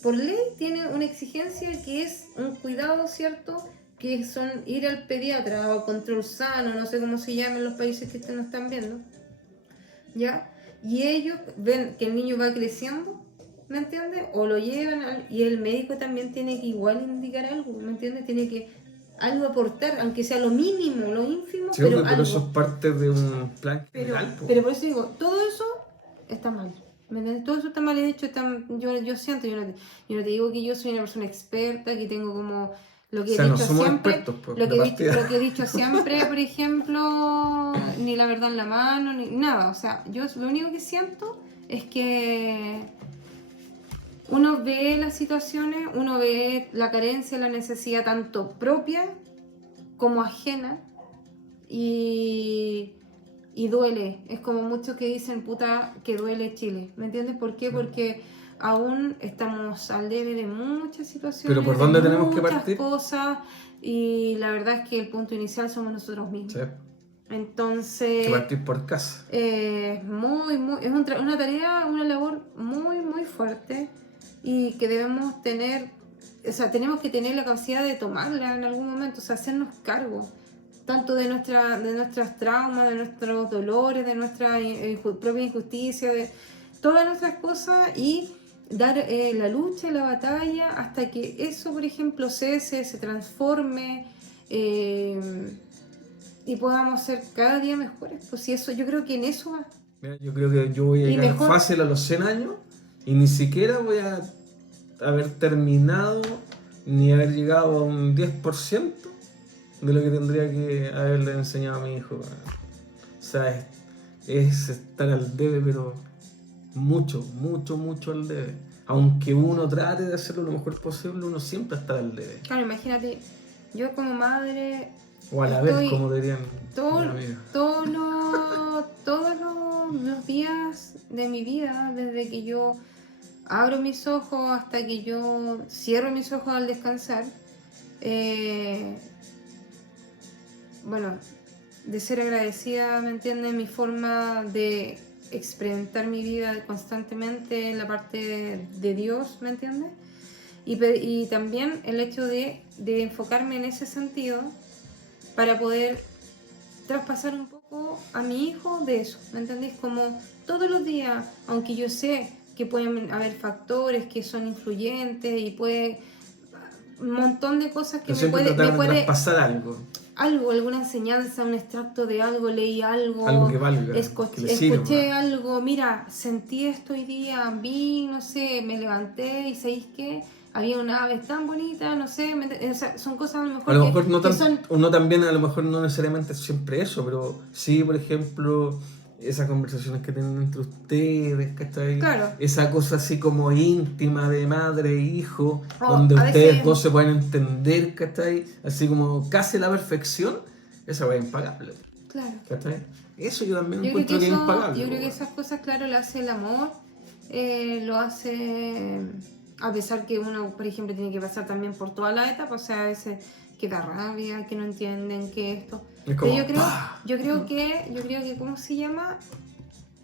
por ley, tiene una exigencia que es un cuidado, ¿cierto? Que son ir al pediatra o control sano, no sé cómo se llama en los países que nos están viendo, ¿ya? Y ellos ven que el niño va creciendo, ¿me entiendes? O lo llevan y el médico también tiene que igual indicar algo, ¿me entiendes? Tiene que algo aportar, aunque sea lo mínimo, lo ínfimo, Sí, pero pero algo. eso es parte de un plan general. po. Pero por eso digo, todo eso está mal. ¿Me entiendes? Todo eso está mal hecho. Yo siento, yo no te digo que yo soy una persona experta, que tengo como lo que O sea, he no dicho somos siempre. expertos, pues, Lo de que, partida. lo que he dicho siempre, por ejemplo, ni la verdad en la mano, ni nada. O sea, yo lo único que siento es que uno ve las situaciones, uno ve la carencia, la necesidad tanto propia como ajena y duele. Es como muchos que dicen, puta, que duele Chile. ¿Me entiendes por qué? Porque aún estamos al debe de muchas situaciones, Pero ¿por dónde de tenemos que muchas partir? cosas, y la verdad es que el punto inicial somos nosotros mismos. Sí, Entonces, que partir por casa. es una tarea, una labor muy, muy fuerte y que debemos tener, o sea, tenemos que tener la capacidad de tomarla en algún momento, o sea, hacernos cargo tanto de nuestras traumas, de nuestros dolores, de nuestra propia injusticia, de todas nuestras cosas y dar la lucha, la batalla hasta que eso, por ejemplo, cese, se transforme y podamos ser cada día mejores. Pues si eso, yo creo que en eso va. Mira, yo creo que yo voy a Y llegar mejor- fácil a los 100 años y ni siquiera voy a haber terminado ni haber llegado a un 10% de lo que tendría que haberle enseñado a mi hijo. O sea, es estar al debe, pero mucho, mucho, mucho al debe. Aunque uno trate de hacerlo lo mejor posible, uno siempre está al debe. Claro, imagínate, yo como madre O a la estoy vez, como dirían todo- mis amigas. todos los días de mi vida, desde que yo abro mis ojos hasta que yo cierro mis ojos al descansar, bueno, de ser agradecida, ¿me entiendes? Mi forma de experimentar mi vida constantemente en la parte de Dios, ¿me entiendes? Y también el hecho de enfocarme en ese sentido para poder traspasar un poco a mi hijo de eso, ¿me entendés? Como todos los días, aunque yo sé que pueden haber factores que son influyentes y puede un montón de cosas que Yo siempre tratar de traspasar algo alguna enseñanza, un extracto de algo, leí algo, que valga, que le escuché sirva. algo, mira, sentí esto hoy día, vi, no sé, me levanté y ¿sabéis qué? Había una ave tan bonita, no sé, o sea, son cosas a lo mejor, A lo mejor no que tan, son... uno también, a lo mejor no necesariamente siempre eso, pero sí, por ejemplo, esas conversaciones que tienen entre ustedes, ¿cachai? Claro. Esa cosa así como íntima de madre e hijo, Oh, donde a ustedes veces- dos se pueden entender, ¿cachai? Así como casi la perfección, esa va impagable, Claro. ¿cachai? Eso yo también Yo creo encuentro que que es impagable. yo creo que weón. esas cosas, claro, lo hace el amor, lo hace, a pesar que uno, por ejemplo, tiene que pasar también por toda la etapa, o sea, a veces que da rabia, que no entienden, que esto. Es Pero como, yo creo ¡pah! que, ¿cómo se llama?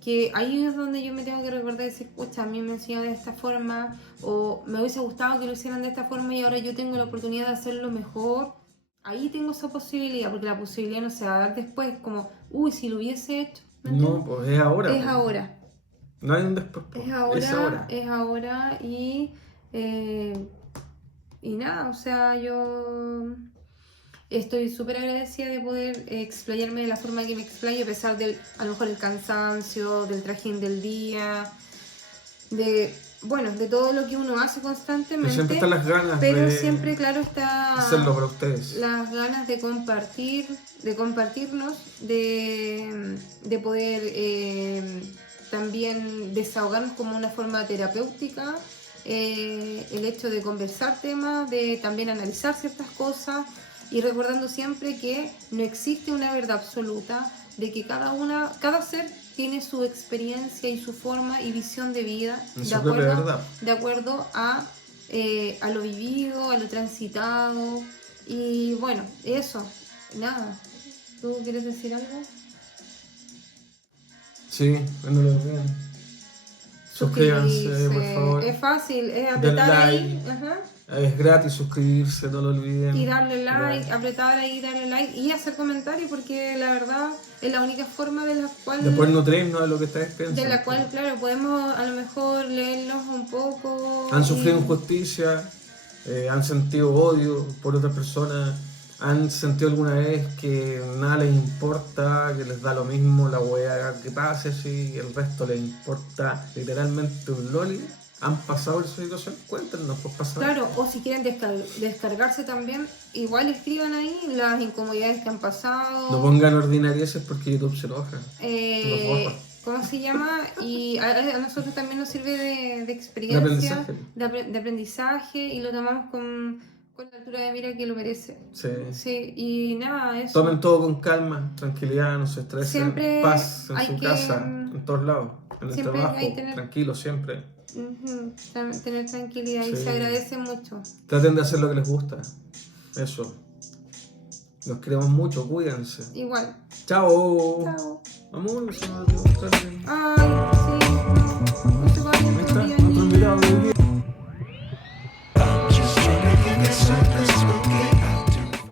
que ahí es donde yo me tengo que recordar y decir, pucha, a mí me enseñaron de esta forma, o me hubiese gustado que lo hicieran de esta forma y ahora yo tengo la oportunidad de hacerlo mejor. Ahí tengo esa posibilidad, porque la posibilidad no se va a dar después, como, uy, si lo hubiese hecho. ¿Me entiendes? No, pues es ahora. Es pues. ahora. No hay un después. Pues. Es ahora y nada, o sea, yo estoy súper agradecida de poder explayarme de la forma que me explayo, a pesar del, a lo mejor el cansancio, del trajín del día, de, bueno, de todo lo que uno hace constantemente. Pero siempre están las ganas pero de siempre, claro, está hacerlo para ustedes. las ganas de compartir, de compartirnos, de poder también desahogarnos como una forma terapéutica, el hecho de conversar temas, de también analizar ciertas cosas y recordando siempre que no existe una verdad absoluta, de que cada ser tiene su experiencia y su forma y visión de vida de acuerdo a lo vivido, a lo transitado. Y bueno, eso, nada. ¿Tú quieres decir algo? Sí, no lo olviden. Suscríbanse, por favor. Es fácil, es Den apretar ahí. like. Ajá. Es gratis suscribirse, no lo olviden. Y darle like, apretar ahí, darle like y hacer comentarios, porque la verdad es la única forma de la cual... Después nutrirnos de lo que estáis pensando. De la cual, claro, podemos a lo mejor leernos un poco. Han sufrido injusticia, han sentido odio por otras personas, han sentido alguna vez que nada les importa, que les da lo mismo la weá que pase, si el resto les importa literalmente un loli. ¿Han pasado esa situación? Cuéntenos, pues pasa. Claro, o si quieren descargarse también, igual escriban ahí las incomodidades que han pasado. No pongan ordinarieces porque YouTube se enoja. Los borra. ¿Cómo se llama? Y a nosotros también nos sirve de experiencia, de aprendizaje y lo tomamos con la altura de mira que lo merece. Sí. Sí, y nada, eso. Tomen todo con calma, tranquilidad, no se estresen, siempre paz en su casa, en todos lados, en el trabajo, tranquilo siempre. Tener tranquilidad y se agradece mucho. Traten de hacer lo que les gusta. Eso. Los queremos mucho, cuídense. Igual. Chao. Chao. Amor, se me olvidó mostrarle. Ay.